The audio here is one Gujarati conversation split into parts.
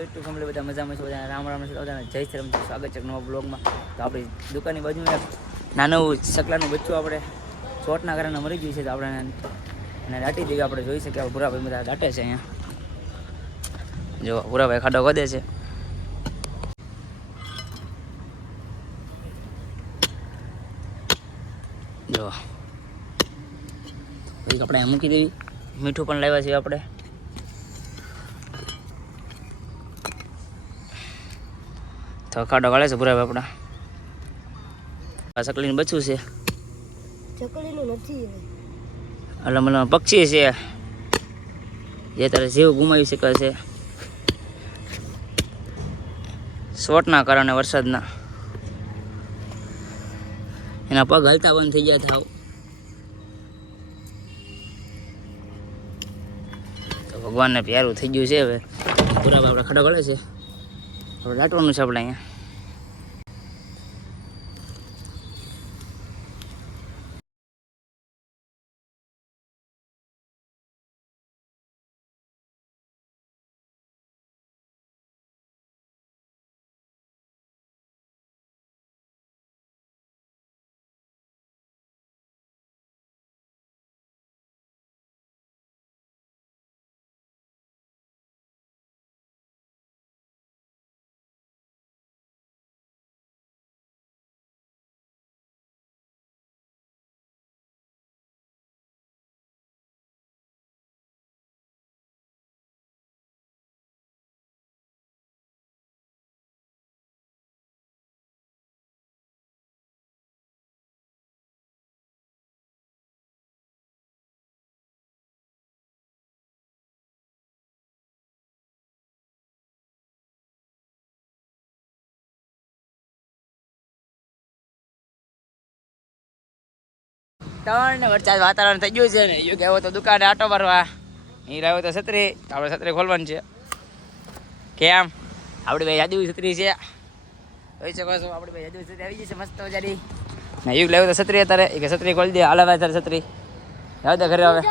યુટ્યુબ ફેમિલી બધા મજામાં છે બધા રામ રામ બધાને. જય શ્રી રામ. સ્વાગત છે નવા બ્લોગમાં. તો આપણી દુકાનની બાજુમાં એક નાનું સકલાનું બચ્ચું આપણે ચોટના કારણે મરી ગયું છે તો આપણે એને દાટી દેવી આપણે જોઈ શકીએ ભૂરાભાઈ બધા દાટે છે અહીંયા. જો, ભૂરાભાઈ ખાડો વધે છે. જો. પછી આપણે મૂકી દેવી. મીઠું પણ લાવ્યા છીએ આપણે. તો ખાડો કાઢે છે ભૂરાભાઈ આપણા. આ સકલીને બચવું છે. ચકલીનું નથી. અલમ અલમ પક્ષી છે. જે તારે જીવ ગુમાવી શકે છે. શોર્ટના કારણે વરસાદના. એના પગ હલતા બંધ થઈ ગયા થાવ. તો ભગવાનને પ્યારું થઈ ગયું છે હવે. પૂરા આપણે ખડો ગળે છે. હવે દાટવાનું છે આપણે અહીંયા. ત્રણ વરસાદ વાતાવરણ થઈ ગયું છે ને યુગ આવ્યો તો દુકાને આટો ભરવા અહીં રહ્યો તો છત્રી આપણે છત્રી ખોલવાની છે. કેમ? આપણી ભાઈ યાદુ છત્રી છે. જોઈ શકો છો આપણી ભાઈ યાદુ છત્રી આવી જશે મસ્ત મજાની. ને યુગ લાવ્યો તો છત્રી અત્યારે એક કે છત્રી ખોલી દે હાલ તારે છત્રી. જાવ તો ઘરે વાગે.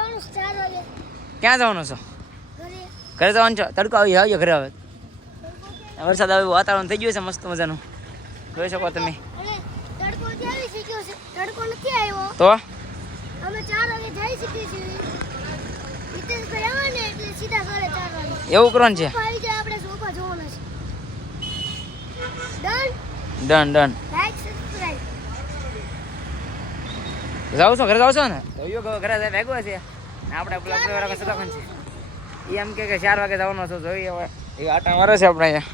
ક્યાં જવાનું છો? ઘરે. જવાનું છો? તડકો આવી આવજો ઘરે આવે વરસાદ આવ્યો વાતાવરણ થઈ ગયું છે મસ્ત મજાનું. જોઈ શકો તમે. આવી આવ્યો. તો? અમે ચાર વાગે જઈ શકીએ છીએ. હિતેશભાઈ આવે ને એટલે સીધા ઘરે ચાર વાગે. એવું કરવાનું છે? આવી જાય આપણે સોફા જોવાના છે. Done done done like subscribe જાવ છો ઘરે જાવ છો ને? તો યો ઘરે જાય ભેગો છે. ને આપણે વાળા સલામન છે. એ એમ કે કે ચાર વાગે જવાનો છો જોઈએ હવે. એ આટા મારે છે આપણે અહીંયા.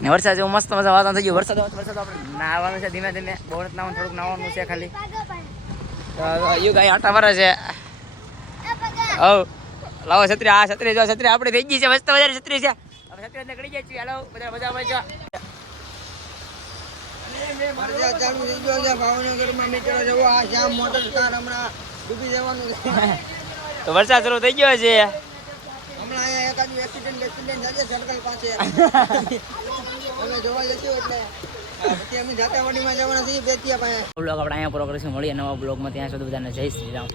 ને વરસાદ જેવું મસ્ત મજા વાતાવરણ થઈ ગયું. વરસાદ વરસાદ આપણે નાવાનું છે ધીમે ધીમે. બહુ નાવાનું થોડુંક નાવાનું છે ખાલી. યો ગાય આટા મારે છે. હવ. લાવો છત્રી આ છત્રી જો છત્રી આપણે થઈ ગઈ છે મસ્ત મજાની છત્રી છે. હવે છત્રી અંદર કરી જાય છીએ. હાલો બધા મજા જવાનું તો વરસાદ શરૂ થઈ ગયો છે. એકાદું એક્સિડન્ટ એક્સિડન્ટ છે સર્કલ પાસે. અમે જોવા જશું એટલે. પછી અમે જાતાવાડીમાં જવાના છીએ બેતિયા પાસે બ્લોગ આપણે અહીંયા પૂરો કરીશું. મળીએ નવા બ્લોગમાં ત્યાં સુધી બધાને જય શ્રી રામ.